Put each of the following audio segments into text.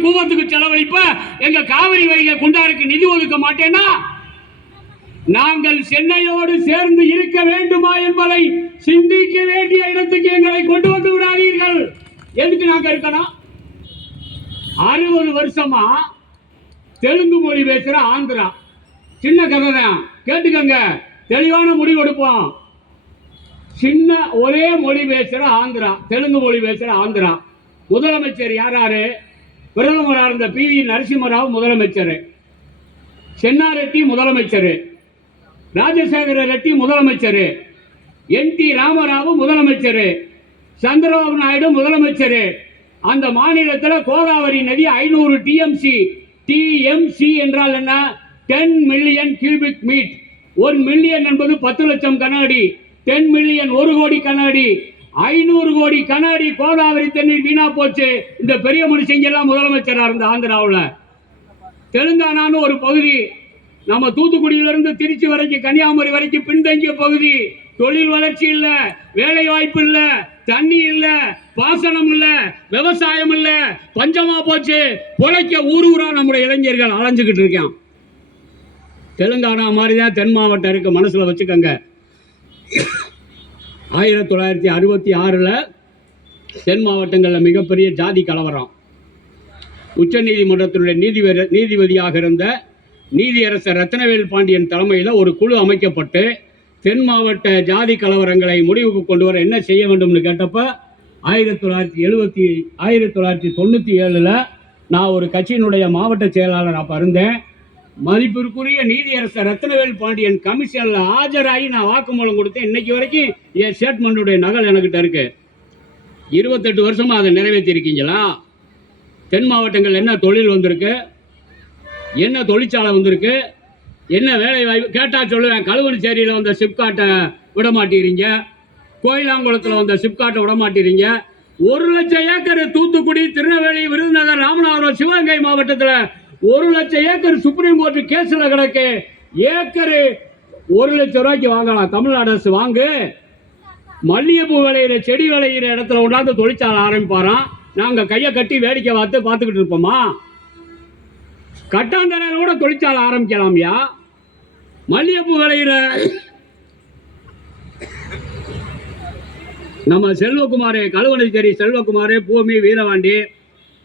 கூவத்துக்கு செலவழிப்ப எங்க காவிரி வைகை குண்டாருக்கு நிதி ஒதுக்க மாட்டேன்னா? நாங்கள் சென்னையோடு சேர்ந்து இருக்க வேண்டுமா என்பதை சிந்திக்க வேண்டிய இடத்துக்கு எங்களை கொண்டு வந்து விடாதீர்கள். எதுக்கு நாங்க இருக்கணும்? அறுபது வருஷமா தெலுங்கு மொழி பேசுற ஆந்திரா. சின்ன கதை தான் கேட்டுக்கங்க. தெளிவான முடிவு எடுப்போம். சின்ன ஒரே மொழி பேசுற ஆந்திரா. தெலுங்கு மொழி பேசுற ஆந்திரா. முதலமைச்சர் யார்? பிரதமராக இருந்த பி வி நரசிம்மராவ் முதலமைச்சர். சென்னாரெட்டி முதலமைச்சர். ராஜசேகர ரெட்டி முதலமைச்சர். என் டி ராமராவ் முதலமைச்சர். சந்திரபாபு நாயுடு முதலமைச்சர். அந்த மாநிலத்தில் கோதாவரி நதி ஐநூறு டிஎம்சி டிஎம்சி என்றால் என்ன? Ten million cubic feet. ஒரு மில்லியன் என்பது பத்து லட்சம் கண்ணாடி. டென் மில்லியன் ஒரு கோடி கண்ணாடி. ஐநூறு கோடி கண்ணாடி கோதாவரி தண்ணீர் வீணா போச்சு. இந்த பெரிய மனுஷங்க எல்லாம் முதலமைச்சராக இருந்த ஆந்திராவில். தெலுங்கானான்னு ஒரு பகுதி நம்ம தூத்துக்குடியிலிருந்து திருச்சி வரைக்கும் கன்னியாகுமரி வரைக்கும் பின்தங்கிய பகுதி. தொழில் வளர்ச்சி இல்லை வேலை வாய்ப்பு இல்லை தண்ணி இல்லை பாசனம் இல்லை விவசாயம் இல்லை பஞ்சமா போச்சு. பொழைக்க ஊர் ஊரா நம்முடைய இளைஞர்கள் அலைஞ்சுக்கிட்டு இருக்கான் தெலுங்கானா மாதிரி தான் தென் மாவட்டம் இருக்கு மனசுல வச்சுக்கோங்க. ஆயிரத்தி தொள்ளாயிரத்தி அறுபத்தி ஆறில் தென் மாவட்டங்களில் மிகப்பெரிய ஜாதி கலவரம். உச்சநீதிமன்றத்தினுடைய நீதிபதி நீதிபதியாக இருந்த நீதியரசர் ரத்னவேல் பாண்டியன் தலைமையில் ஒரு குழு அமைக்கப்பட்டு தென் மாவட்ட ஜாதி கலவரங்களை முடிவுக்கு கொண்டு வர என்ன செய்ய வேண்டும்னு கேட்டப்ப ஆயிரத்தி தொள்ளாயிரத்தி எழுபத்தி ஆயிரத்தி தொள்ளாயிரத்தி தொண்ணூற்றி ஏழில் நான் ஒரு கட்சியினுடைய மாவட்ட செயலாளர் அப்போ இருந்தேன். மதிப்பிற்குரிய நீதியரசர் ரத்னவேல் பாண்டியன் கமிஷனில் ஆஜராகி நான் வாக்குமூலம் கொடுத்தேன். இன்னைக்கு வரைக்கும் என் ஸ்டேட்மெண்ட்டுடைய நகல் எனக்கிட்ட இருக்கு. இருபத்தெட்டு வருஷமாக அதை நிறைவேற்றிருக்கீங்களா? தென் மாவட்டங்கள் என்ன தொழில் வந்திருக்கு? என்ன தொழிற்சாலை வந்திருக்கு? என்ன வேலை வாய்ப்பு? கேட்டால் சொல்லுவேன். கழுவனிச்சேரியில் வந்த சிப்காட்டை விட மாட்டேறீங்க கோயிலாங்குளத்தில் வந்த சிப்காட்டை விட மாட்டேறீங்க ஒரு லட்சம் ஏக்கர் தூத்துக்குடி திருநெல்வேலி விருதுநகர் ராமநாதபுரம் சிவகங்கை மாவட்டத்தில் ஒரு லட்சம் ஏக்கர் சுப்ரீம் கோர்ட் கேஸில் கிடக்கு. ஏக்கரு ஒரு லட்சம் ரூபாய்க்கு வாங்கலாம். தமிழ்நாடு அரசு வாங்கு. மல்லிகைப்பூ விளையிற செடி விளையிற இடத்துல கொண்டாந்து தொழிற்சாலை ஆரம்பிப்பாராம். நாங்கள் கையை கட்டி வேடிக்கை பார்த்து பார்த்துக்கிட்டு இருப்போமா? கட்டாந்தரையில் கூட தொழிற்சாலை ஆரம்பிக்கலாம்யா. மல்லிகைப்பூ விளையிற நம்ம செல்வகுமார் கழுவனச்சேரி செல்வகுமார் பூமி வீரவாண்டி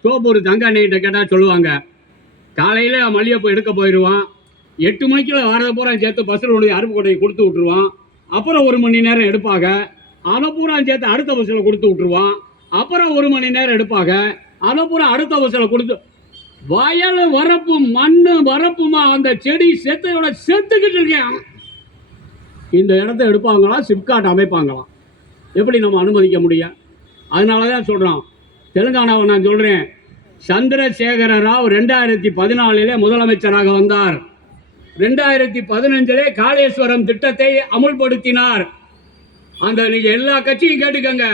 தோப்பூர் தங்க அண்ணிகிட்ட கேட்டால் சொல்லுவாங்க. காலையில் மல்லிகைப்பூ எடுக்க போயிடுவான் எட்டு மணிக்குள்ள வரத பூரா சேர்த்து பஸ்ஸில் கொண்டு அருப்புக்கோட்டையை கொடுத்து விட்ருவான் அப்புறம் ஒரு மணி நேரம் எடுப்பாங்க. அதை பூரா சேர்த்து அடுத்த பஸ்ஸில் கொடுத்து விட்ருவான் அப்புறம் ஒரு மணி நேரம் எடுப்பாங்க. அதை பூரா அடுத்த பஸ்ஸில் கொடுத்து வயல் வரப்பு மண்ணு வரப்புமா அந்த செடி செத்தையோட செத்துக்கிட்டு இருக்கேன் இந்த இடத்த எடுப்பாங்களா? சிப்காட் அமைப்பாங்களாம் எப்படி நம்ம அனுமதிக்க முடியும்? அதனால தான் சொல்கிறோம் தெலுங்கானாவை நான் சொல்கிறேன் சந்திரசேகர ராவ் ரெண்டாயிரத்தி பதினாலிலே முதலமைச்சராக வந்தார். ரெண்டாயிரத்தி பதினஞ்சிலே காளேஸ்வரம் திட்டத்தை அமுல்படுத்தினார். அந்த நீங்க எல்லா கட்சியும் கேட்டுக்கங்க.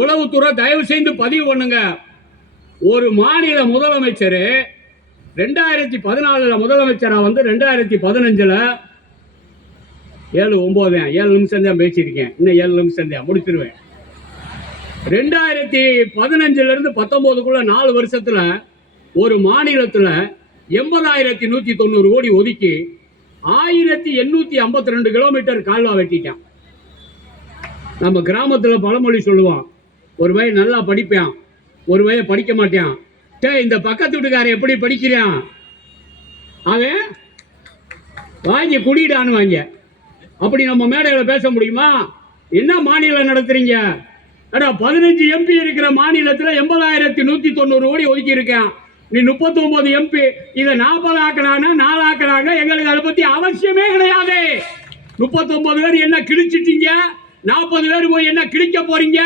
உளவுத்துறை தயவு செய்து பதிவு பண்ணுங்க. ஒரு மாநில முதலமைச்சர் ரெண்டாயிரத்தி பதினாலில் முதலமைச்சராக வந்து ரெண்டாயிரத்தி பதினஞ்சில் ஏழு ஒம்பது ஏழு நிமிஷம் தான் பேசியிருக்கேன். இன்னும் ஏழு நிமிஷம் தான் முடிச்சிருவேன். ரெண்டாயிரத்தி பதினஞ்சுலேருந்து பத்தொம்போதுக்குள்ள நாலு வருஷத்தில் ஒரு மாநிலத்தில் எண்பதாயிரத்தி நூற்றி தொண்ணூறு கோடி ஒதுக்கி ஆயிரத்தி எண்ணூற்றி ஐம்பத்தி ரெண்டு கிலோமீட்டர் கால்வா வெட்டிட்டான். நம்ம கிராமத்தில் பழமொழி சொல்லுவோம் ஒரு பையன் நல்லா படிப்பான் ஒரு பையன் படிக்க மாட்டான். டே இந்த பக்கத்து வீட்டுக்காரன் எப்படி படிக்கிறான்? அவன் வாங்கி குடிடான்னு வாங்க. அப்படி நம்ம மேடையில் பேச முடியுமா? என்ன மாநிலம் நடத்துறீங்க? பதினஞ்சு எம்பி இருக்கிற மாநிலத்தில் எண்பதாயிரத்தி நூற்றி தொண்ணூறு கோடி ஒதுக்கி இருக்கேன் நீ முப்பத்தொம்போது எம்பி இதை நாற்பது ஆக்கலான்னு நாலு ஆக்கலாங்க எங்களுக்கு அதை பற்றி அவசியமே கிடையாது. முப்பத்தொம்போது பேர் என்ன கிழிச்சிட்டீங்க? நாற்பது பேர் போய் என்ன கிழிக்க போறீங்க?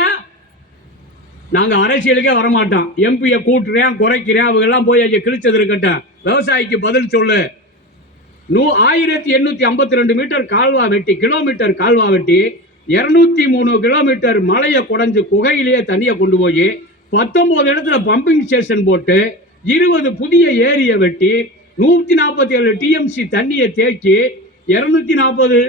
நாங்கள் அரசியலுக்கே வரமாட்டோம். எம்பியை கூட்டுறேன் குறைக்கிறேன் அவங்கெல்லாம் போய் அங்கே கிழிச்சது இருக்கட்டும். விவசாயிக்கு பதில் சொல்லு. நூ ஆயிரத்தி எண்ணூற்றி ஐம்பத்தி ரெண்டு மீட்டர் கால்வா வெட்டி கிலோமீட்டர் கால்வா வெட்டி இரநூத்தி மூணு கிலோமீட்டர் மலையை குடஞ்சு குகையிலேயே தண்ணியை கொண்டு போய் பத்தொம்போது இடத்துல பம்பிங் ஸ்டேஷன் போட்டு இருபது புதிய ஏரியை வெட்டி நூற்றி நாற்பத்தி ஏழு டிஎம்சி தண்ணியை தேக்கி இரநூத்தி நாற்பது